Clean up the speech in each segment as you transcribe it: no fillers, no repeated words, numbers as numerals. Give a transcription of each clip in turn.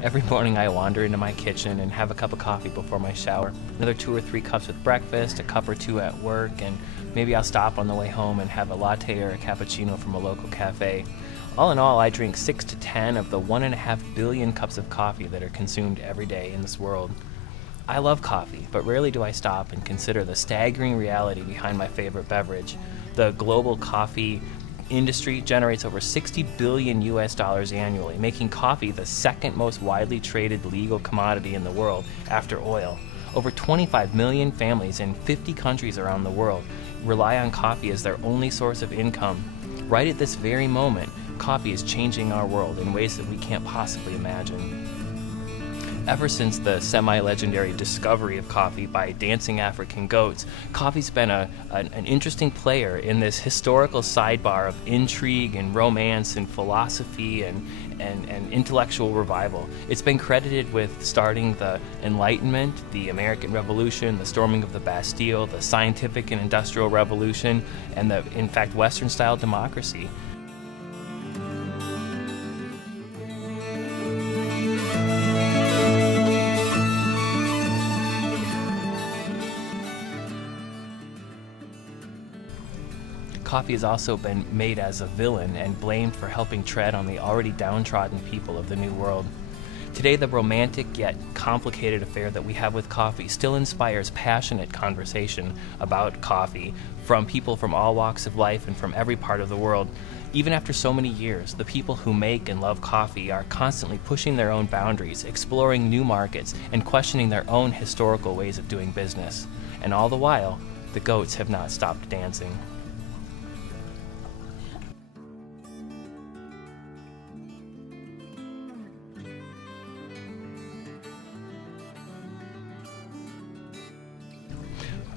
Every morning I wander into my kitchen and have a cup of coffee before my shower. Another 2 or 3 cups with breakfast, a cup or 2 at work, and maybe I'll stop on the way home and have a latte or a cappuccino from a local cafe. All in all, I drink 6 to 10 of the 1.5 billion cups of coffee that are consumed every day in this world. I love coffee, but rarely do I stop and consider the staggering reality behind my favorite beverage. The global coffee industry generates over $60 billion annually, making coffee the second most widely traded legal commodity in the world after oil. Over 25 million families in 50 countries around the world rely on coffee as their only source of income. Right at this very moment, coffee is changing our world in ways that we can't possibly imagine. Ever since the semi-legendary discovery of coffee by dancing African goats, coffee's been an interesting player in this historical sidebar of intrigue and romance and philosophy and intellectual revival. It's been credited with starting the Enlightenment, the American Revolution, the storming of the Bastille, the scientific and industrial revolution, and in fact, Western-style democracy. Coffee has also been made as a villain and blamed for helping tread on the already downtrodden people of the New World. Today, the romantic yet complicated affair that we have with coffee still inspires passionate conversation about coffee from people from all walks of life and from every part of the world. Even after so many years, the people who make and love coffee are constantly pushing their own boundaries, exploring new markets, and questioning their own historical ways of doing business. And all the while, the goats have not stopped dancing.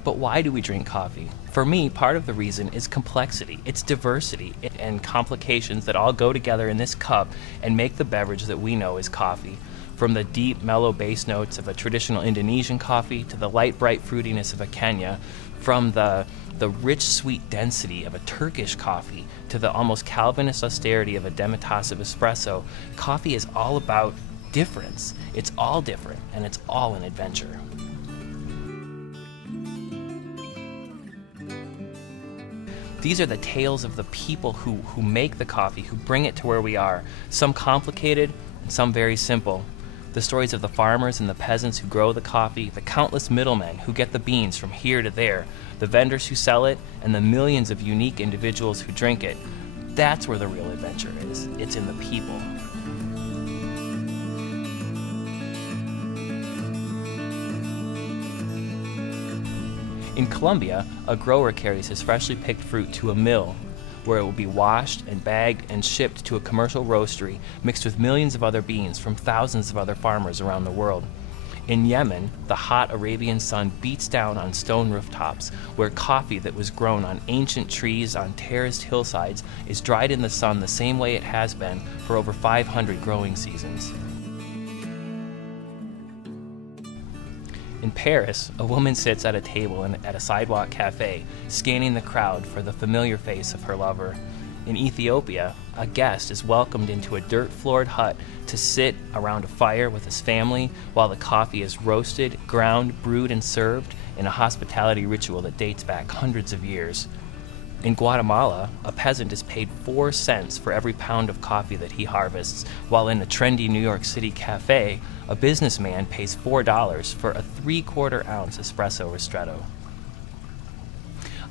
But why do we drink coffee? For me, part of the reason is complexity. It's diversity and complications that all go together in this cup and make the beverage that we know as coffee. From the deep, mellow base notes of a traditional Indonesian coffee to the light, bright fruitiness of a Kenya, from the rich, sweet density of a Turkish coffee to the almost Calvinist austerity of a demitasse of espresso, coffee is all about difference. It's all different, and it's all an adventure. These are the tales of the people who make the coffee, who bring it to where we are, some complicated and some very simple. The stories of the farmers and the peasants who grow the coffee, the countless middlemen who get the beans from here to there, the vendors who sell it, and the millions of unique individuals who drink it. That's where the real adventure is. It's in the people. In Colombia, a grower carries his freshly picked fruit to a mill, where it will be washed and bagged and shipped to a commercial roastery mixed with millions of other beans from thousands of other farmers around the world. In Yemen, the hot Arabian sun beats down on stone rooftops, where coffee that was grown on ancient trees on terraced hillsides is dried in the sun the same way it has been for over 500 growing seasons. In Paris, a woman sits at a table at a sidewalk cafe, scanning the crowd for the familiar face of her lover. In Ethiopia, a guest is welcomed into a dirt-floored hut to sit around a fire with his family while the coffee is roasted, ground, brewed, and served in a hospitality ritual that dates back hundreds of years. In Guatemala, a peasant is paid 4 cents for every pound of coffee that he harvests, while in a trendy New York City cafe, a businessman pays $4 for a 3/4 ounce espresso ristretto.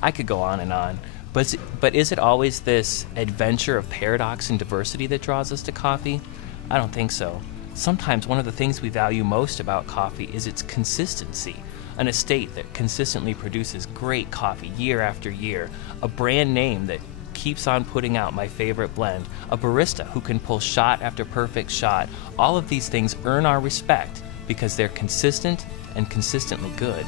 I could go on, but is it always this adventure of paradox and diversity that draws us to coffee? I don't think so. Sometimes one of the things we value most about coffee is its consistency. An estate that consistently produces great coffee year after year, a brand name that keeps on putting out my favorite blend, a barista who can pull shot after perfect shot. All of these things earn our respect because they're consistent and consistently good.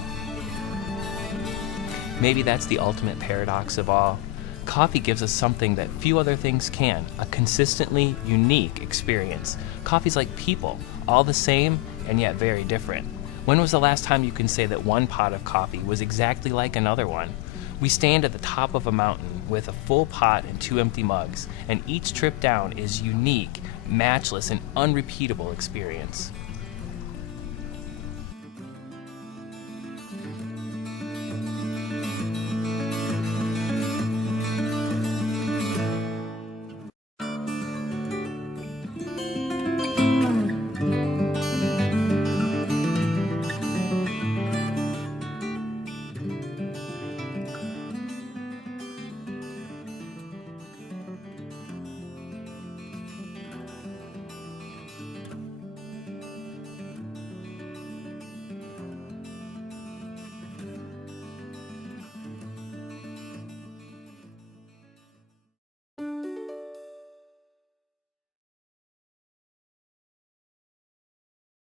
Maybe that's the ultimate paradox of all. Coffee gives us something that few other things can, a consistently unique experience. Coffee's like people, all the same and yet very different. When was the last time you can say that one pot of coffee was exactly like another one? We stand at the top of a mountain with a full pot and 2 empty mugs, and each trip down is unique, matchless, and unrepeatable experience.